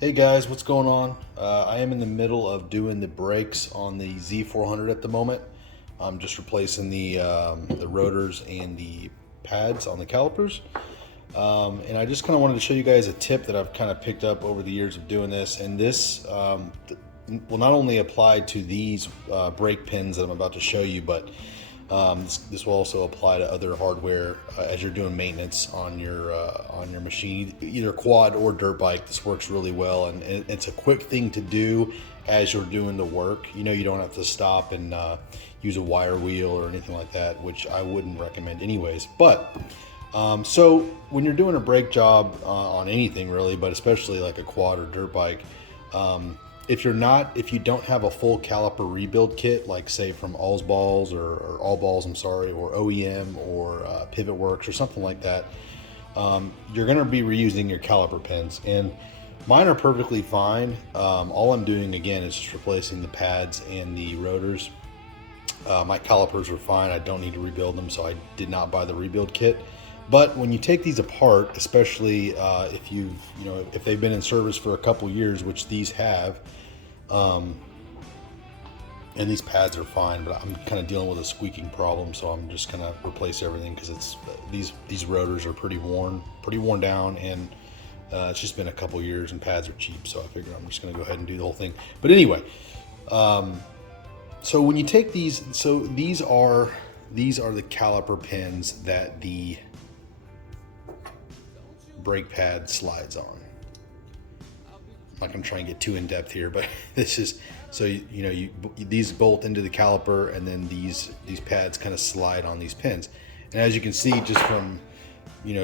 Hey guys, what's going on? I am in the middle of doing the brakes on the Z400 at the moment. I'm just replacing the rotors and the pads on the calipers. And I just kind of wanted to show you guys a tip that I've kind of picked up over the years of doing this. And this will not only apply to these brake pins that I'm about to show you, but this will also apply to other hardware as you're doing maintenance on your machine, either quad or dirt bike. This works really well, and it's a quick thing to do as you're doing the work. You know, you don't have to stop and use a wire wheel or anything like that, which I wouldn't recommend anyways. But so when you're doing a brake job on anything really, but especially like a quad or dirt bike, if you don't have a full caliper rebuild kit, like say from All's Balls or All Balls, I'm sorry, or OEM or Pivot Works or something like that, you're going to be reusing your caliper pins. And mine are perfectly fine. All I'm doing again is just replacing the pads and the rotors. My calipers are fine. I don't need to rebuild them, so I did not buy the rebuild kit. But when you take these apart, especially if they've been in service for a couple years, which these have, and these pads are fine, but I'm kind of dealing with a squeaking problem, so I'm just gonna replace everything because these rotors are pretty worn down, and it's just been a couple years, and pads are cheap, so I figure I'm just gonna go ahead and do the whole thing. But anyway, so when you take these, so these are the caliper pins that the brake pad slides on. I'm not going to try and get too in depth here, but this is so these bolt into the caliper, and then these pads kind of slide on these pins. And as you can see, just from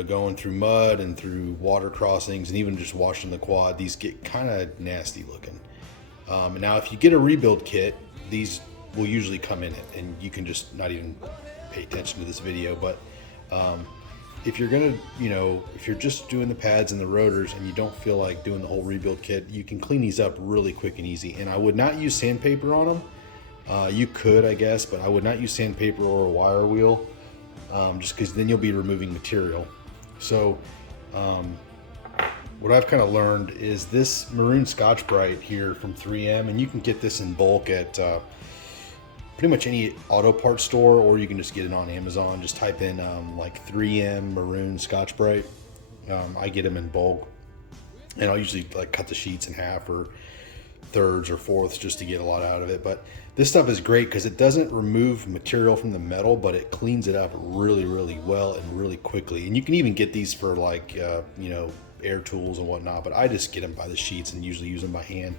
going through mud and through water crossings, and even just washing the quad, these get kind of nasty looking. Now, if you get a rebuild kit, these will usually come in it, and you can just not even pay attention to this video, but if you're gonna, if you're just doing the pads and the rotors and you don't feel like doing the whole rebuild kit, you can clean these up really quick and easy. And I would not use sandpaper on them. You could, I guess, but I would not use sandpaper or a wire wheel, just because then you'll be removing material. So what I've kind of learned is this maroon Scotch-Brite here from 3M, and you can get this in bulk at pretty much any auto parts store, or you can just get it on Amazon. Just type in like 3M maroon Scotch-Brite. I get them in bulk, and I'll usually like cut the sheets in half or thirds or fourths just to get a lot out of it. But this stuff is great because it doesn't remove material from the metal, but it cleans it up really, really well and really quickly. And you can even get these for like air tools and whatnot, but I just get them by the sheets and usually use them by hand.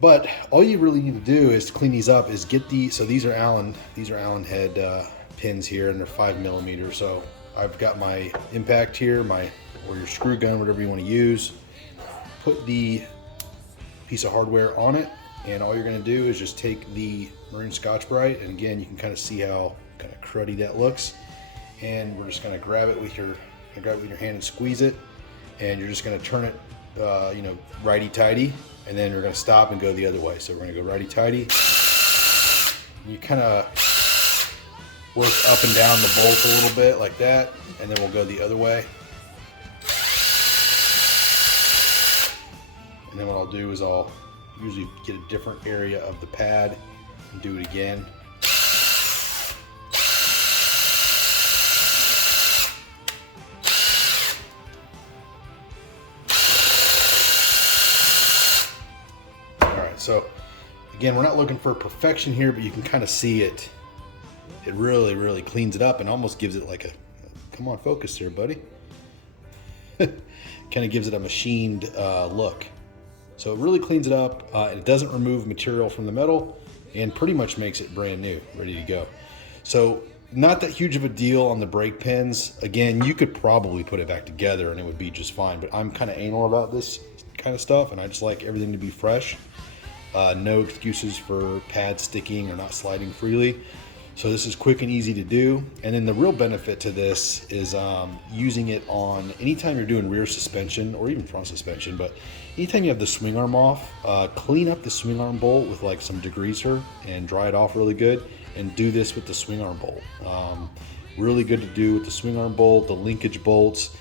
But all you really need to do is to clean these up is get so these are Allen head pins here, and they're 5mm. So I've got my impact here, or your screw gun, whatever you want to use. Put the piece of hardware on it, and all you're going to do is just take the maroon Scotch-Brite, and again, you can kind of see how kind of cruddy that looks. And we're just going to grab it with your hand and squeeze it, and you're just going to turn it, righty-tighty. And then we're going to stop and go the other way. So we're going to go righty-tighty. You kind of work up and down the bolt a little bit like that, and then we'll go the other way. And then what I'll do is I'll usually get a different area of the pad and do it again. So again, we're not looking for perfection here, but you can kind of see it. It really, really cleans it up and almost gives it like come on, focus here, buddy. Kind of gives it a machined look. So it really cleans it up. It doesn't remove material from the metal, and pretty much makes it brand new, ready to go. So not that huge of a deal on the brake pins. Again, you could probably put it back together and it would be just fine, but I'm kind of anal about this kind of stuff, and I just like everything to be fresh. No excuses for pads sticking or not sliding freely. So this is quick and easy to do. And then the real benefit to this is using it on anytime you're doing rear suspension or even front suspension, but anytime you have the swing arm off, clean up the swing arm bolt with like some degreaser and dry it off really good, and do this with the swing arm bolt. Really good to do with the swing arm bolt, the linkage bolts,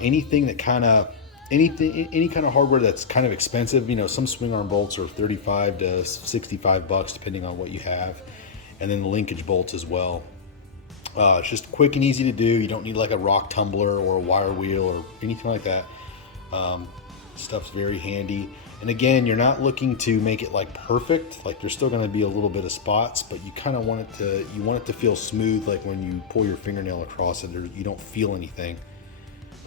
anything that kind of any kind of hardware that's kind of expensive. You know, some swing arm bolts are 35 to 65 bucks depending on what you have, and then the linkage bolts as well. It's just quick and easy to do. You don't need like a rock tumbler or a wire wheel or anything like that. Stuff's very handy. And again, you're not looking to make it like perfect. Like there's still going to be a little bit of spots, but you kind of want it to feel smooth. Like when you pull your fingernail across it, you don't feel anything.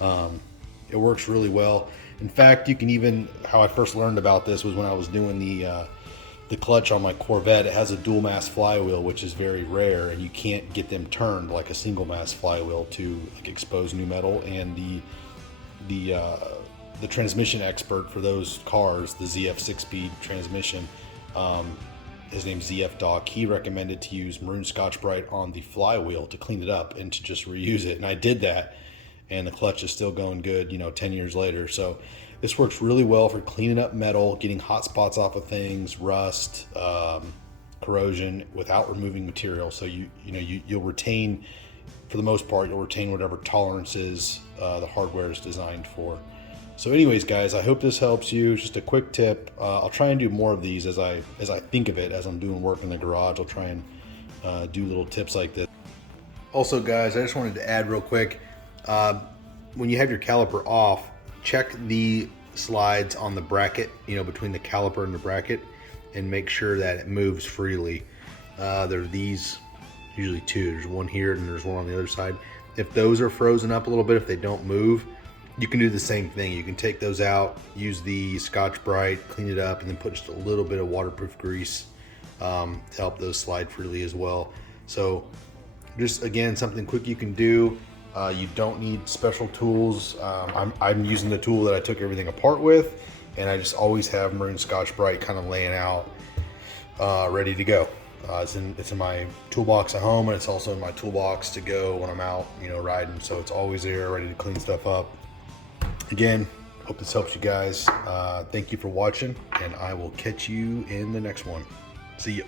It works really well. In fact, you can even, how I first learned about this was when I was doing the clutch on my Corvette. It has a dual mass flywheel, which is very rare, and you can't get them turned like a single mass flywheel to like expose new metal. And the transmission expert for those cars, the ZF 6-speed transmission, his name's ZF Doc, he recommended to use maroon Scotch-Brite on the flywheel to clean it up and to just reuse it. And I did that, and the clutch is still going good, you know, 10 years later. So this works really well for cleaning up metal, getting hot spots off of things, rust, corrosion, without removing material. So you'll retain, for the most part, you'll retain whatever tolerances the hardware is designed for. So anyways, guys, I hope this helps you. Just a quick tip. I'll try and do more of these as I think of it, as I'm doing work in the garage. I'll try and do little tips like this. Also, guys, I just wanted to add real quick, when you have your caliper off, check the slides on the bracket, you know, between the caliper and the bracket, and make sure that it moves freely. There are these, usually two. There's one here and there's one on the other side. If those are frozen up a little bit, if they don't move, you can do the same thing. You can take those out, use the Scotch-Brite, clean it up, and then put just a little bit of waterproof grease to help those slide freely as well. So just, again, something quick you can do. You don't need special tools. I'm using the tool that I took everything apart with, and I just always have maroon Scotch-Brite kind of laying out, ready to go. It's in my toolbox at home, and it's also in my toolbox to go when I'm out, you know, riding. So it's always there, ready to clean stuff up. Again, hope this helps you guys. Thank you for watching, and I will catch you in the next one. See ya.